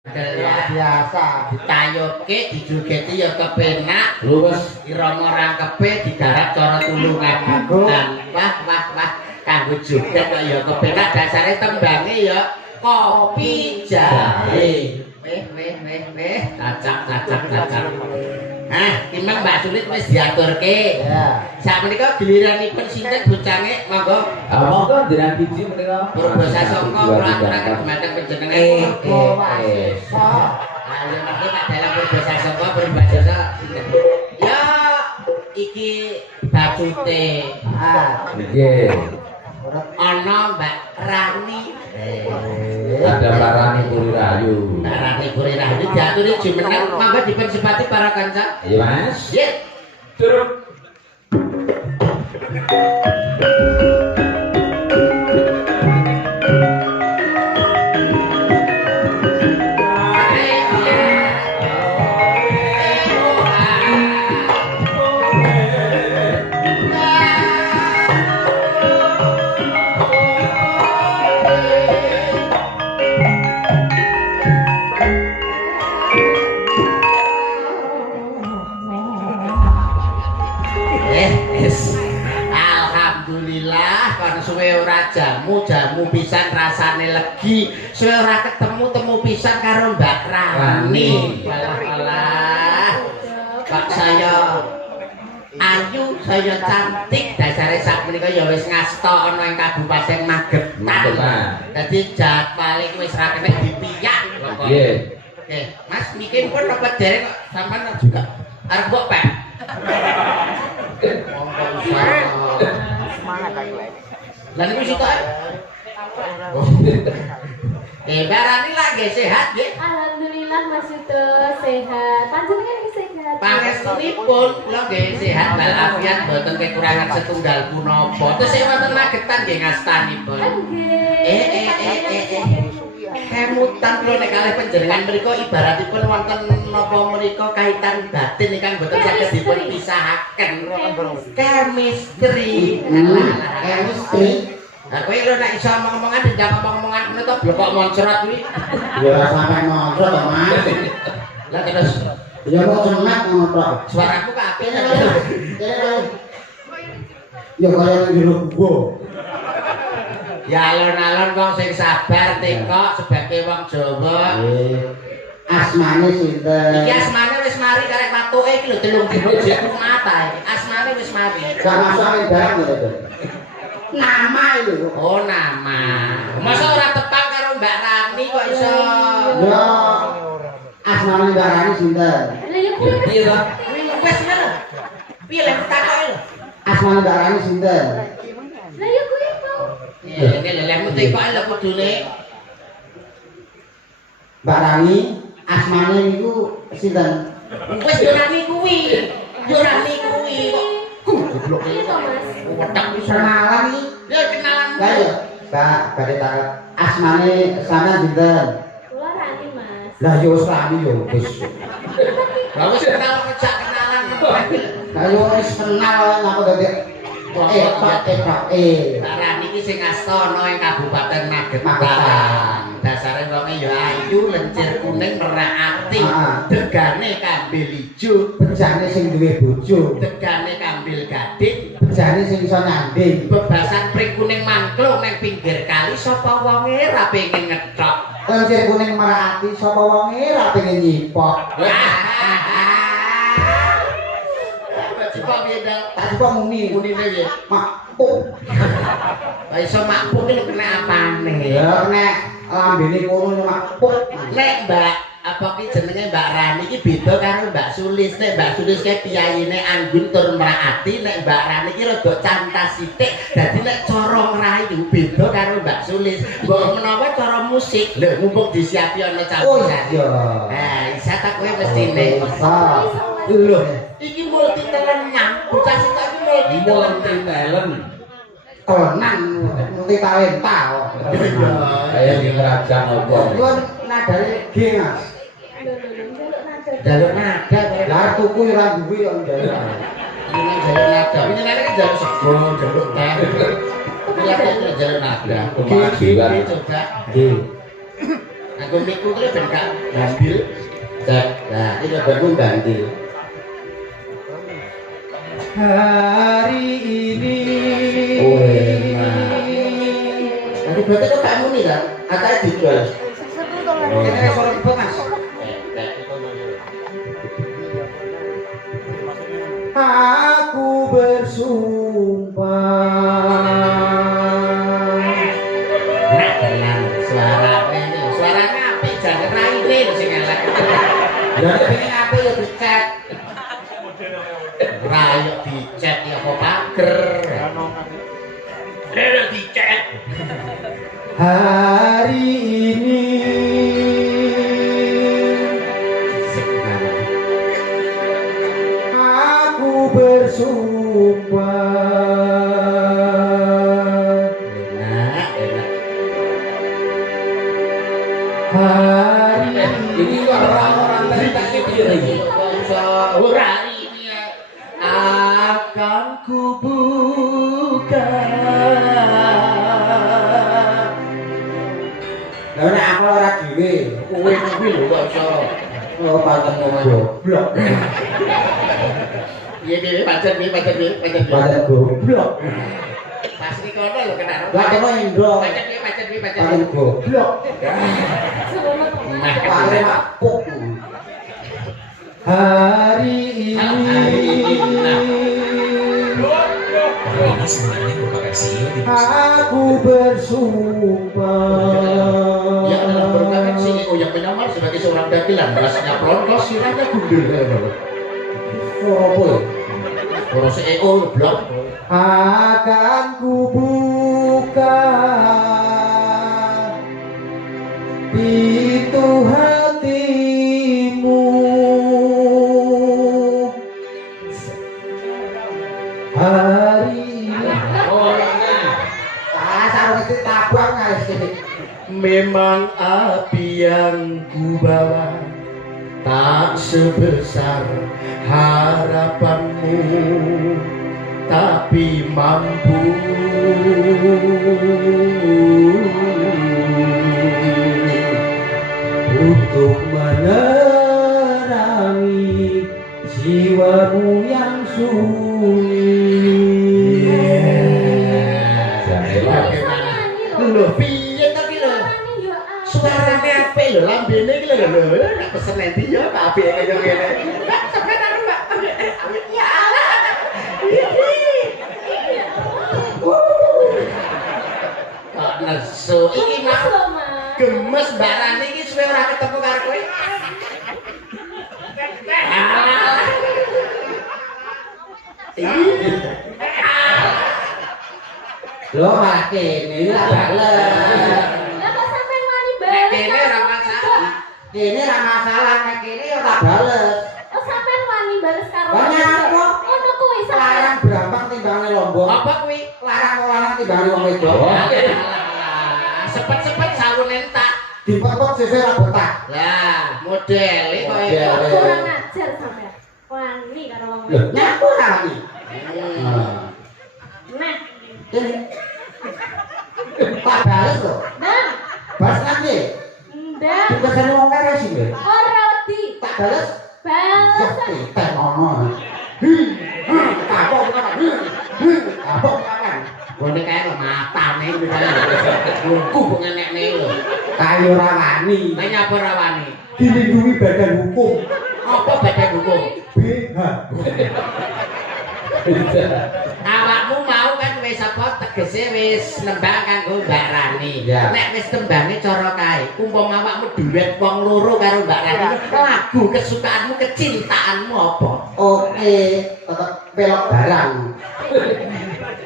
biasa ditayurke dijugeti ya kepenak terus irama rangkepe digarap cara tulungan wah kanggo joget kok ya kepenak dasare tembange ya kopi jahe weh cacak timbang Mbak Sulit wis diaturke ya sakmenika giliranipun sinten bocange monggo monggo njenengan biji menika Purbasasongko ngaturaken dhumateng panjenengan ayo monggo Pak dalam Purbasasongko berbasa sinten ya iki bacute nggih ana Mbak Rani ada Mbak Rani Puri Rahayu Mbak Rani Puri Rahayu diaturi jumeneng monggo dipun sepati para kanca iya Mas nggih turun jamu pisan rasane legi suwe ora ketemu pisan karo Mbak Rani alah Pak saya ayu saya cantik dasare sakmenika ya wis ngasta ana ing Kabupaten Magetan dadi jadwale wis ra kena dipiyak nggih oke Mas niki pun apa dereng kok sampean juga arep mbok Pak semangat ayo lan iku sitok Mbak Rani lagi sehat nggih? Alhamdulillah Mas Yuto sehat. Panjenengan sehat. Pangestunipun kula nggih sehat walafiat mboten kekurangan setunggal punapa. Terus sing wonten Magetan nggih ngastanipun. Kemutan kula nek kalih panjenengan mriku ibaratipun wonten napa menika kaitan batin ingkang mboten saged dipun pisahaken. Chemistry. Chemistry. Nah, kowe lho nek iso ngomong-ngomongan dijak ngomong-ngomongan ngono to blokok moncrot kuwi. Ya ora sampe moncrot to, Mas. Lah terus ya kok cemek ngono to. Suaraku kok apik ta. Ya kaya nang jero gua. Ya alon-alon wong sing sabar tekok sebagai wong Jawa. Asmane sinten? Iki asmane wis mari karek watuke iki lho 3 dino jek mata iki. Asmane wis mari. Gak masuk barang gitu. Nama itu. Oh, nama. Masa ora tepang karo Mbak Rani kok iso? Ya. Asmane Mbak Rani sinten? Piye to? Wis ngono. Piye lek takoke lho? Asmane Mbak Rani sinten? Lah ya kuwi to. Iki lho lek tekok lho kudune. Mbak Rani asmane niku sinten? Wis yo Rani kuwi. Yo Rani kuwi kok. Goblok Iya to Mas. Wetak bisa Kenalan iki. ya kenalan. Lah ya. Mbak badhe tak asmane sampean sinten? Kula Rani Mas. Lah yo wis Rani yo wis. Lah wis kenal kejak kenalan. Lah yo wis kenal aku dadi Pak Rani iki sing asta ana ing Kabupaten Magetan. Dasare wonge ya ayu, lencir kuning, merak ati, degane kambil ijo, bejane sing duwe bojo, degane kambil gading, bejane sing iso nyanding, bebasan pring kuning mangklung ning pinggir kali sapa wonge ra pengin ngethok. lencir kuning merak ati sapa wonge ra pengen nyipok. Coba beda. Tak coba muni Munine piye? makpuk. Lah iso makpuk iki lho kena apane? Ya nek lambene kono yo makpuk. Nek Mbak apa ki jenenge Mbak Rani iki beda karo Mbak Sulis. Nek Mbak Sulis ki piyayine anggun tur meraati, nek Mbak Rani iki rada cantas sithik. Dadi nek cara ngrayu beda karo Mbak Sulis. Mbok menawa cara musik, lho mumpung disiapi ana Oh campuran. iya. Nah, isa tak kowe mestine. Lho, Iki multi talent nyang. Bocah sitok iki multi talent. tenan multi talenta kok. Kayak di kerajaan apa? Kuwi nadane G, Mas. Jaluk nada kowe. Lah tuku yo ora duwe yo njaluk. Ini jaluk nada. Ini kan jaluk sego, jaluk teh. Ini lagi jaluk nada. Kemajuan. Coba. G. Nah, nganggo miku kuwi ben gak bandil. Cek. Nah, iki ben bandil. Hari ini. Nanti berarti kok gak muni kan? Atau dijual? Ini suara kebot mas. Aku bersumpah. Nah, tenang. Suaranya apik jangan raine lho sing elek. Ya pengen apik ya dicet. Rayo dicet ya apa pager. Rayo dicet. Hari ini aku bersumpah. Enak. Hari Ini orang-orang tadi tak kira ini. Ora ini akan kubuka. Lah nek aku ora dhewe, Kowe kuwi lho kok iso. oh pancen goblok. Piye pancen Pancen goblok. Pas iki kono lho kena. Lah kene Indro. Pancen Pancen goblok. Meh Pare makuk. Hari ini Ini sebenarnya merupakan CEO di aku bersumpah. Ya dalam merupakan CEO yang menyamar sebagai seorang dagelan, rasanya plonkos, sirahnya gundul. Apa ya? Kalau CEO blok. Akan kubuka pintu hatimu. Hari ini. Oh ini. Sarung itu tabang guys. Memang api yang ku bawa tak sebesar harapanmu, tapi mampu untuk menerangi jiwamu yang sunyi. Lho piye to ki lho? Suarane apik lho, lambene iki lho. Nek pesen endi ya Pak apik kaya ngene. Mbak, sampeyan aku Mbak. Ya Allah. Kok nesu iki mau gemes Mbak Rani iki suwe ora ketemu karo kowe. Lho malah kene lah bales. Lah kok sampean wani bales? Kene ora masalah. Kene ra masalah nek kene ora bales. Oh sampean wani bales karo. Banyak apa? Ngono kuwi sampean. Larang Brambang timbangane Lombok. Apa kuwi? Larang timbangane wong wedok. Sepet-sepet sawun entak. Dipepet sesuk ra botak. Lah, modele kok Model. itu. Kurang ajar sampean. Wani karo wong Lho, wedok. nyaku ra wani. Nah, Kene. Tak bales lho. Bang. Bales nanti. Ndak. Dipesen wong kere sih. Ora wedi. Tak bales. Bales. Teh ngono. Kapok kan. Kapok kan. Gone kae lho matane kuwi kae. Buku ngenekne lho. Kayu ora wani. Lah nyapa ora wani? Dilindungi badan hukum. Apa badan hukum? BH. Awakmu mau kan wis apa tegese wis nembang kanggo Mbak Rani. Ya. Nek wis tembange cara kae, umpama awakmu duet wong loro karo Mbak Rani, lagu kesukaanmu, kecintaanmu apa? Oke, tetep pelok barang.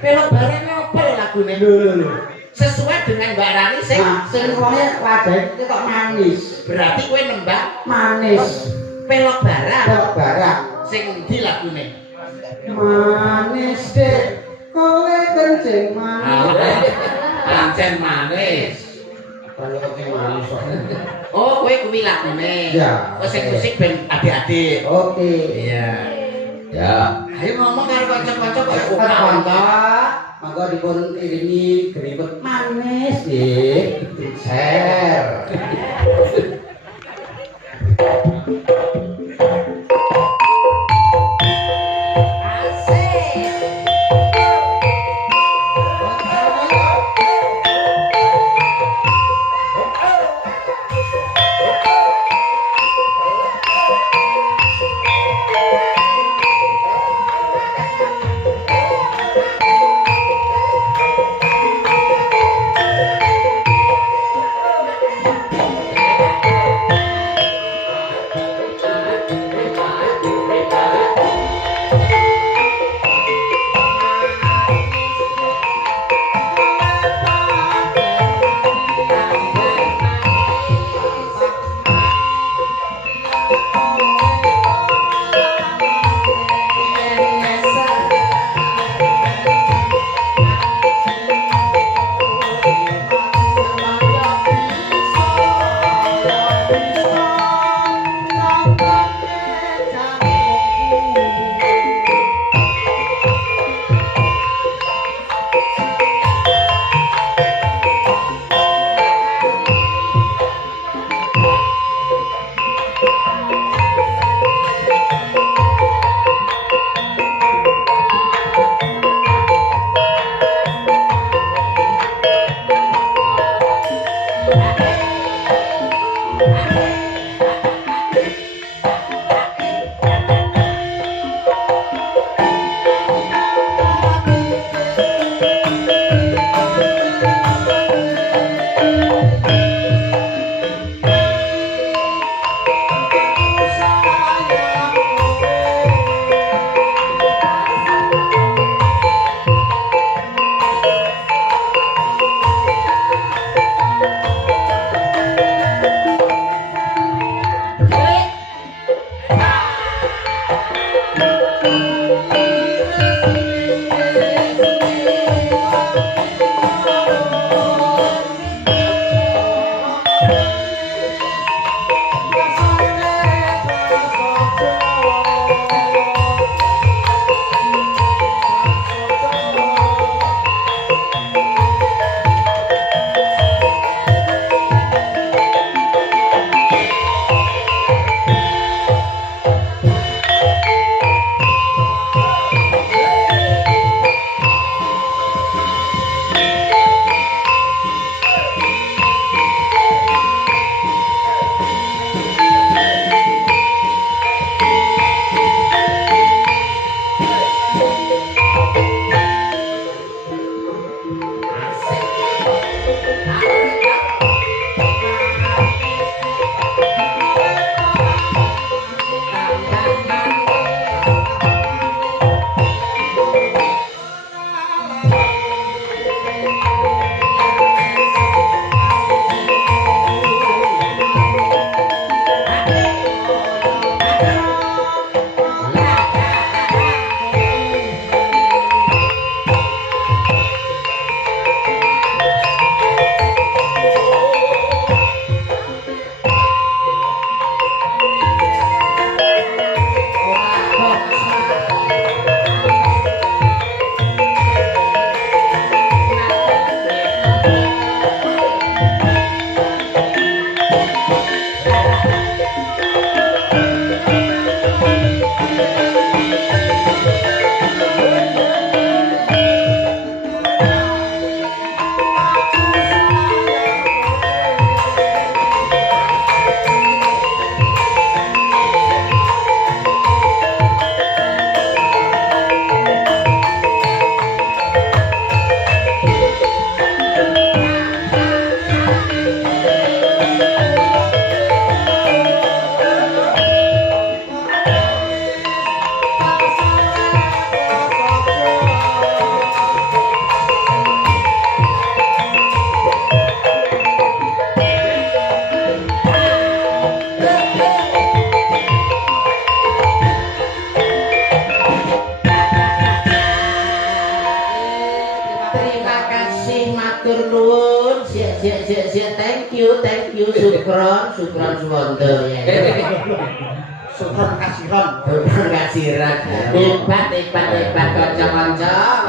Pelok barang apa lagune? Lho. Sesuai dengan Mbak Rani sing Nah, sing wonge wajah itu kok manis. berarti kowe nembang Manis. pelok barang. Pelok barang. Sing endi lagune? Manis dek, kowe kencing manis. Pancen manis. Kalau kencing manis kok. Oh, kowe kuwi lagune. Ya. Oh, sing musik ben adik-adik. Oke. Iya. Ya, Ayo ngomong karo kanca-kanca kok Kanca, maka dipun iringi gripet manis nggih. Ser. thank you, Sukron Suwondo ya. Sukron kasiron. Sukron kasiran. Hebat kanca-kanca.